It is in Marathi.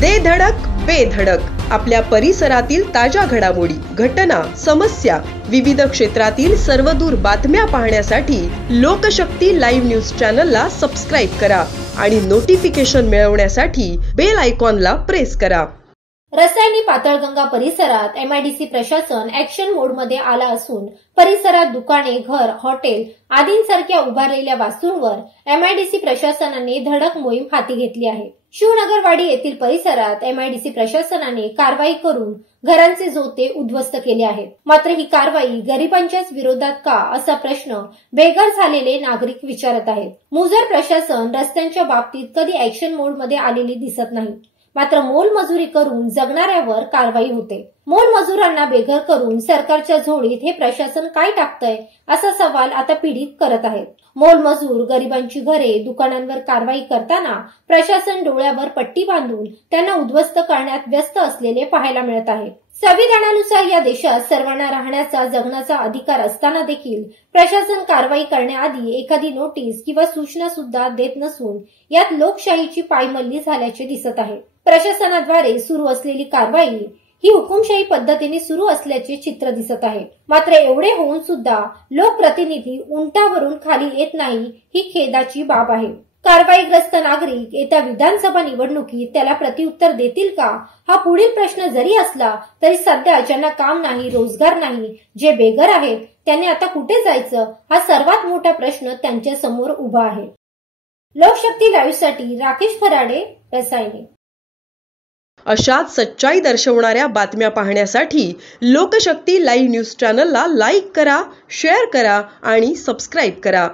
दे धडक बेधडक आपल्या परिसरातील ताज्या घडामोडी, घटना, समस्या, विविध क्षेत्रातील सर्वदूर बातम्या पाहण्यासाठी लोकशक्ती लाईव्ह न्यूज चॅनलला सबस्क्राईब करा आणि नोटिफिकेशन मिळवण्यासाठी बेल आयकॉनला प्रेस करा. रसायनी पाताळगंगा परिसरात एमआयडीसी प्रशासन ऍक्शन मोड मध्ये आला असून परिसरात दुकाने, घर, हॉटेल आदींसारख्या उभारलेल्या वास्तूंवर एमआयडीसी प्रशासनाने धडक मोहीम हाती घेतली आहे. शिवनगरवाडी येथील परिसरात एमआयडीसी प्रशासनाने कारवाई करून घरांचे जोते उद्ध्वस्त केले आहेत. मात्र ही कारवाई गरिबांच्याच विरोधात का असा प्रश्न बेघर झालेले नागरिक विचारत आहेत. मुजर प्रशासन रस्त्यांच्या बाबतीत कधी ऍक्शन मोड मध्ये आलेली दिसत नाही. मात्र मोलमजुरी करून जगणाऱ्यावर कारवाई होते. मोलमजुरांना बेघर करून सरकारच्या झोळीत हे प्रशासन काय टाकतंय असा सवाल आता पीडित करत आहेत. मोलमजूर गरिबांची घरे, दुकानांवर कारवाई करताना प्रशासन डोळ्यावर पट्टी बांधून त्यांना उद्ध्वस्त करण्यात व्यस्त असलेले पाहायला मिळत आहे. संविधानानुसार या देशात सर्वांना राहण्याचा, जगण्याचा अधिकार असताना देखील प्रशासन कारवाई करण्याआधी एखादी नोटीस किंवा सूचना सुद्धा देत नसून यात लोकशाहीची पायमल्ली झाल्याचे दिसत आहे. प्रशासनाद्वारे सुरू असलेली कारवाई ही हुकुमशाही पद्धतीने सुरू असल्याचे चित्र दिसत आहे. मात्र एवढे होऊन सुद्धा लोकप्रतिनिधी उंटावरून खाली येत नाही ही खेदाची बाब आहे. कारवाईग्रस्त नागरिक येत्या विधानसभा निवडणुकीत त्याला प्रत्युत्तर देतील का हा पुढील प्रश्न जरी असला तरी सध्या ज्यांना काम नाही, रोजगार नाही, जे बेघर आहेत त्यांनी आता कुठे जायचं हा सर्वात मोठा प्रश्न त्यांच्या समोर उभा आहे. लोकशक्ती लाईव्हसाठी राकेश खराडे, रसायने. अशाच सच्चाई दर्शवणाऱ्या बातम्या पाहण्यासाठी लोकशक्ती लाईव्ह न्यूज चॅनलला लाईक करा, शेअर करा आणि सबस्क्राईब करा.